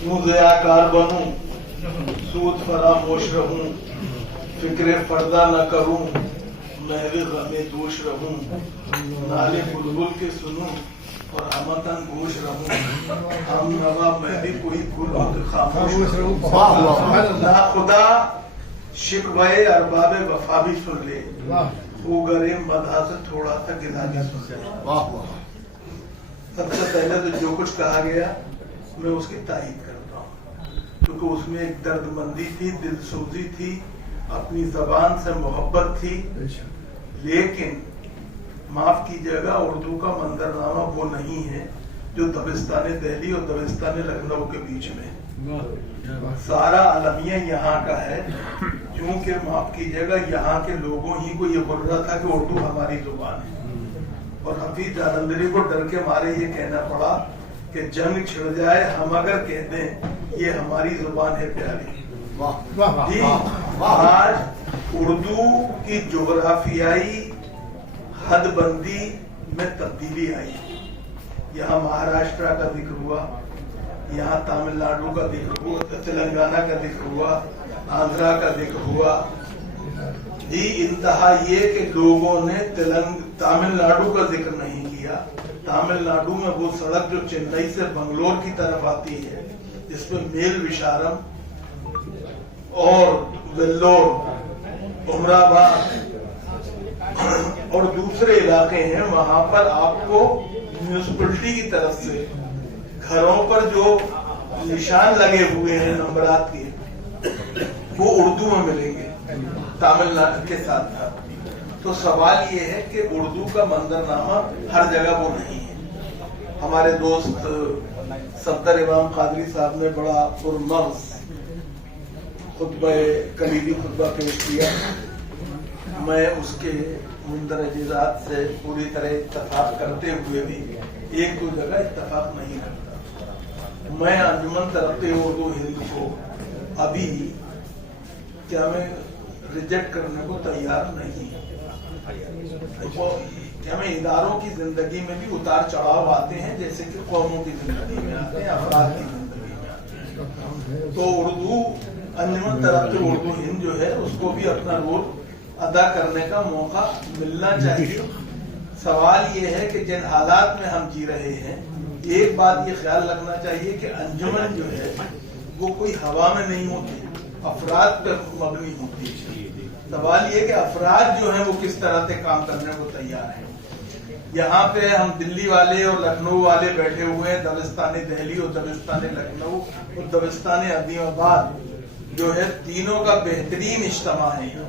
यूं ज़ियाकार बनूं, सूद फरामोश रहूं, फिक्रे फर्दा न करूं, महवे गमे दोष रहूं, नाले बुलबुल के सुनूं और हमतन गोश रहूं, हम नवा मैं भी कोई गुल खामोश रहूं। ना खुदा शिकवे अरबाब वफा भी सुन ले, वो गरे मदा से थोड़ा सा गिला भी सुन ले। सबसे पहले तो जो कुछ कहा गया मैं उसकी तारीफ करता हूँ, क्योंकि उसमें एक दर्दमंदी थी, दिलसोजी थी, अपनी जबान से मोहब्बत थी। लेकिन माफ कीजिएगा, उर्दू का मंजरनामा वो नहीं है जो दबिस्तान दिल्ली और दबिस्तान लखनऊ के बीच में। सारा अलमिया यहाँ का है, क्योंकि माफ कीजिएगा यहाँ के लोगों ही को ये बोल रहा था कि उर्दू हमारी जुबान है, और हफीज जालंधरी को डर के मारे ये कहना पड़ा कि जंग छिड़ जाए हम अगर कह दें ये हमारी जुबान है प्यारी। आज उर्दू की जोग्राफियाई हदबंदी में तब्दीली आई। यहाँ महाराष्ट्र का जिक्र हुआ, यहाँ तमिलनाडु का जिक्र हुआ, तेलंगाना का जिक्र हुआ, आंध्रा का जिक्र हुआ। जी इंतहा ये कि लोगों ने तमिलनाडु का जिक्र नहीं किया। तमिलनाडु में वो सड़क जो चेन्नई से बंगलोर की तरफ आती है, जिसमें मेल विशारम और वेल्लोर, उमराबाद और दूसरे इलाके हैं, वहां पर आपको म्यूनिसिपैलिटी की तरफ से घरों पर जो निशान लगे हुए हैं नंबरात के, वो उर्दू में मिलेंगे तमिलनाडु के साथ साथ। तो सवाल ये है कि उर्दू का मंजरनामा हर जगह वो नहीं है। हमारे दोस्त सफदर इमाम कादरी साहब ने बड़ा पुरमग़ज़ कलीदी खुतबा पेश किया। मैं उसके मुंदरजात से पूरी तरह इत्तफाक करते हुए भी एक दो जगह इत्तफाक नहीं करता। मैं अंजुमन तरक्की उर्दू हिंद को अभी क्या मैं रिजेक्ट करने को तैयार नहीं। क्या मैं इदारों की जिंदगी में भी उतार चढ़ाव आते हैं, जैसे कि कौमों की जिंदगी में आते हैं, अफराद की जिंदगी में आते हैं। तो उर्दू अंजुमन तरक्की उर्दू हिंद जो है उसको भी अपना रोल अदा करने का मौका मिलना चाहिए। सवाल ये है कि जिन हालात में हम जी रहे हैं, एक बात ये ख्याल रखना चाहिए कि अंजुमन जो है वो कोई हवा में नहीं होती, अफराद पर मबनी होती है। सवाल ये कि अफराद जो हैं वो किस तरह से काम करने को तैयार हैं। यहाँ पे हम दिल्ली वाले और लखनऊ वाले बैठे हुए हैं, दबिस्तान दिल्ली और दबिस्तान लखनऊ और दबिस्तान अदीमाबाद जो है, तीनों का बेहतरीन इज्तिमा है यहाँ।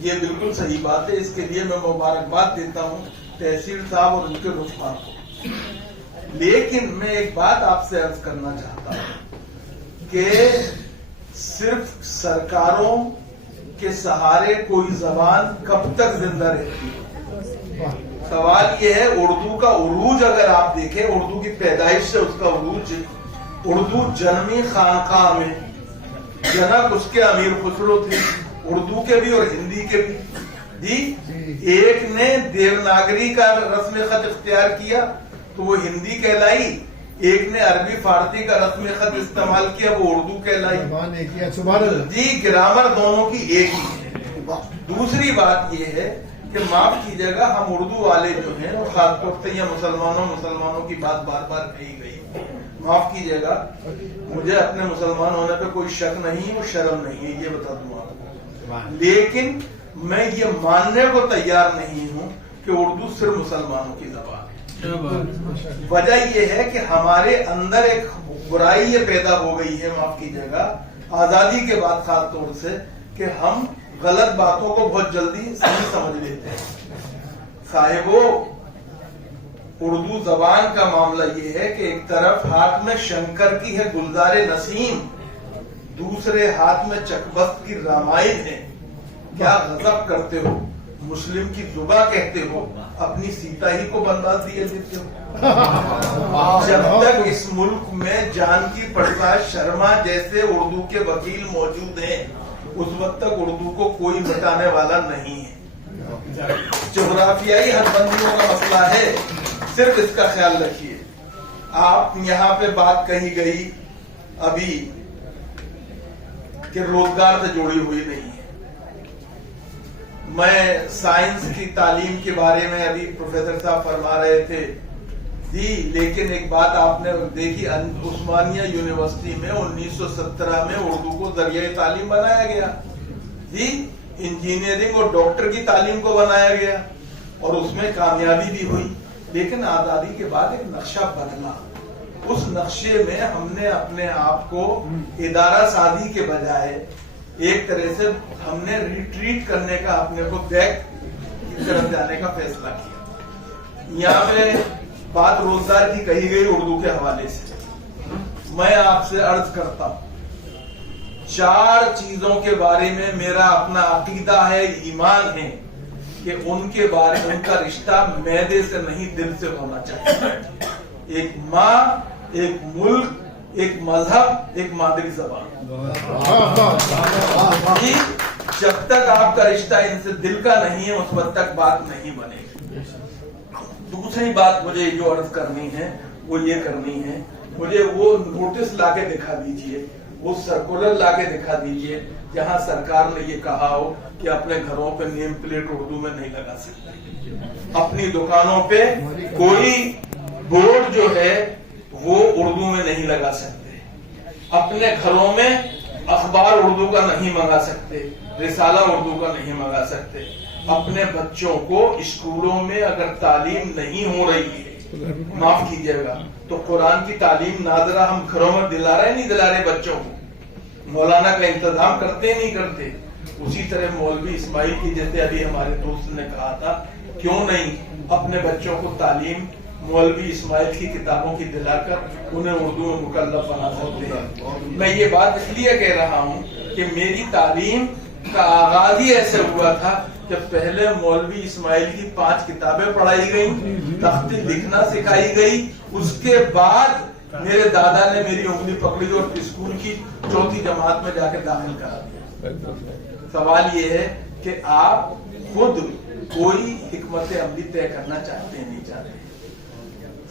ये बिल्कुल सही बात है, इसके लिए मैं मुबारकबाद देता हूँ तहसील साहब और उनके रुतबा को। लेकिन मैं एक बात आपसे अर्ज करना चाहता हूँ कि सिर्फ सरकारों के सहारे कोई जबान कब तक जिंदा रहती है। सवाल ये है, उर्दू का उरूज अगर आप देखें, उर्दू की पैदाइश से उसका उरूज, उर्दू जन्मी खानकाह में जनक उसके अमीर खुसरो थे, उर्दू के भी और हिंदी के भी। जी एक ने देवनागरी का रस्म खत इख्तियार किया तो वो हिंदी कहलाई, एक ने अरबी फारसी का रस्म खत इस्तेमाल किया, वो उर्दू कहलाई। जी ग्रामर दोनों की एक ही है। दूसरी बात ये है कि माफ कीजिएगा, हम उर्दू वाले जो हैं, और खासतौर से यह मुसलमानों की बात बार बार कही गई, माफ कीजिएगा, मुझे अपने मुसलमान होने पे कोई शक नहीं और शर्म नहीं है, ये बता दूं आपको। लेकिन मैं ये मानने को तैयार नहीं हूं कि उर्दू सिर्फ मुसलमानों की जबान है। वजह यह है कि हमारे अंदर एक बुराई ये पैदा हो गई है, माफ कीजिएगा, आजादी के बाद खास तौर से, कि हम गलत बातों को बहुत जल्दी सही समझ लेते हैं। साहिबो, उर्दू जबान का मामला ये है कि एक तरफ हाथ में शंकर की है गुलजारे नसीम, दूसरे हाथ में चकबस्त की रामायण है। क्या गजब करते हो, मुस्लिम की जुबा कहते हो, अपनी सीता ही को बर्बाद दिए देते हो। जब तक इस मुल्क में जानकी प्रसाद शर्मा जैसे उर्दू के वकील मौजूद हैं, उस वक्त तक उर्दू को कोई मिटाने वाला नहीं है। जोग्राफियाई हदबंदियों का मसला है, सिर्फ इसका ख्याल रखिए। आप यहाँ पे बात कही गई ابھی کہ روزگار سے جڑی ہوئی نہیں ہے. میں سائنس کی تعلیم کے بارے میں ابھی پروفیسر صاحب فرما رہے تھے جی، لیکن ایک بات آپ نے دیکھی، عثمانیہ یونیورسٹی میں 1917 میں اردو کو ذریعہ تعلیم بنایا گیا جی. انجینئرنگ اور ڈاکٹر کی تعلیم کو بنایا گیا اور اس میں کامیابی بھی ہوئی. لیکن آزادی کے بعد ایک نقشہ بدلا. اس نقشے میں ہم نے اپنے آپ کو ادارہ سازی کے بجائے ایک طرح سے ہم نے ریٹریٹ کرنے کا، اپنے کو بیک کی طرف جانے کا فیصلہ کیا. یہاں پہ بات روزگار کی کہی گئی اردو کے حوالے سے. میں آپ سے عرض کرتا ہوں 4 چیزوں کے بارے میں میرا اپنا عقیدہ ہے، ایمان ہے کہ ان کے بارے میں ان کا رشتہ معدے سے نہیں دل سے ہونا چاہیے. ایک ماں، ایک ملک، ایک مذہب، ایک مادری زبان. جب تک آپ کا رشتہ ان سے دل کا نہیں ہے اس وقت تک بات نہیں بنے گی. دوسری بات مجھے جو عرض کرنی ہے وہ یہ کرنی ہے، مجھے وہ نوٹس لا کے دکھا دیجئے، وہ سرکولر لا کے دکھا دیجئے جہاں سرکار نے یہ کہا ہو کہ اپنے گھروں پہ نیم پلیٹ اردو میں نہیں لگا سکتے، اپنی دکانوں پہ کوئی بورڈ جو ہے وہ اردو میں نہیں لگا سکتے، اپنے گھروں میں اخبار اردو کا نہیں منگا سکتے، رسالہ اردو کا نہیں منگا سکتے. اپنے بچوں کو اسکولوں میں اگر تعلیم نہیں ہو رہی ہے، معاف کیجیے گا، تو قرآن کی تعلیم ناظرہ ہم گھروں میں دلا رہے نہیں دلا رہے بچوں کو، مولانا کا انتظام کرتے نہیں کرتے. اسی طرح مولوی اسماعیل کی جیسے ابھی ہمارے دوست نے کہا تھا، کیوں نہیں اپنے بچوں کو تعلیم مولوی اسماعیل کی کتابوں کی دلا کر انہیں اردو میں مکلف بنا سکتے ہیں. میں یہ بات اس لیے کہہ رہا ہوں کہ میری تعلیم کا آغاز ہی ایسے ہوا تھا کہ پہلے مولوی اسماعیل کی 5 کتابیں پڑھائی گئی، تختی لکھنا سکھائی گئی، اس کے بعد میرے دادا نے میری انگلی پکڑی اور اسکول کی 4تھی جماعت میں جا کے داخل کرا دیا. سوال یہ ہے کہ آپ خود کوئی حکمت عملی طے کرنا چاہتے ہیں نہیں چاہتے.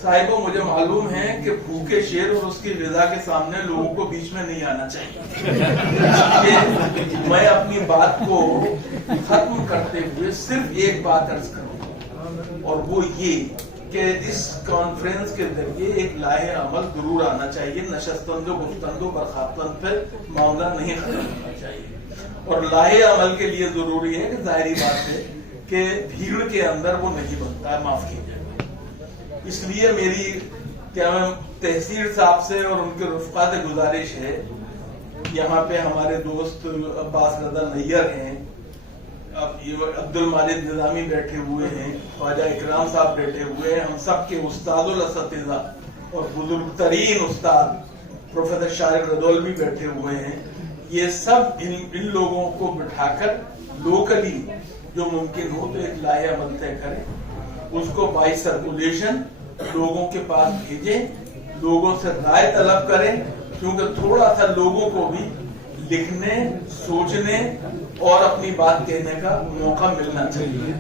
صاحبوں مجھے معلوم ہے کہ بھوکے شیر اور اس کی غذا کے سامنے لوگوں کو بیچ میں نہیں آنا چاہیے. میں اپنی بات کو ختم کرتے ہوئے صرف ایک بات عرض کروں اور وہ یہ کہ اس کانفرنس کے ذریعے ایک لاہے عمل ضرور آنا چاہیے. نشستند و گفتند و برخاستند پہ معاملہ نہیں ختم ہونا چاہیے اور لاہے عمل کے لیے ضروری ہے کہ ظاہری بات ہے کہ بھیڑ کے اندر وہ نہیں بنتا ہے. معاف کیجیے. اس لیے میری کیا تحصیل صاحب سے اور ان کے رفقا سے گزارش ہے، یہاں پہ ہمارے دوست عباس رضا نیر ہیں، عبد المالک نظامی بیٹھے ہوئے ہیں، خواجہ اکرام صاحب بیٹھے ہوئے ہیں، ہم سب کے استاد الاساتذہ اور بزرگ ترین استاد پروفیسر شارق ردولوی بیٹھے ہوئے ہیں. یہ سب ان لوگوں کو بٹھا کر لوکلی جو ممکن ہو تو ایک لاہے عمل طے کریں، اس کو بائی سرکولیشن لوگوں کے پاس بھیجیں، لوگوں سے رائے طلب کریں، کیونکہ تھوڑا سا لوگوں کو بھی لکھنے، سوچنے اور اپنی بات کہنے کا موقع ملنا چاہیے.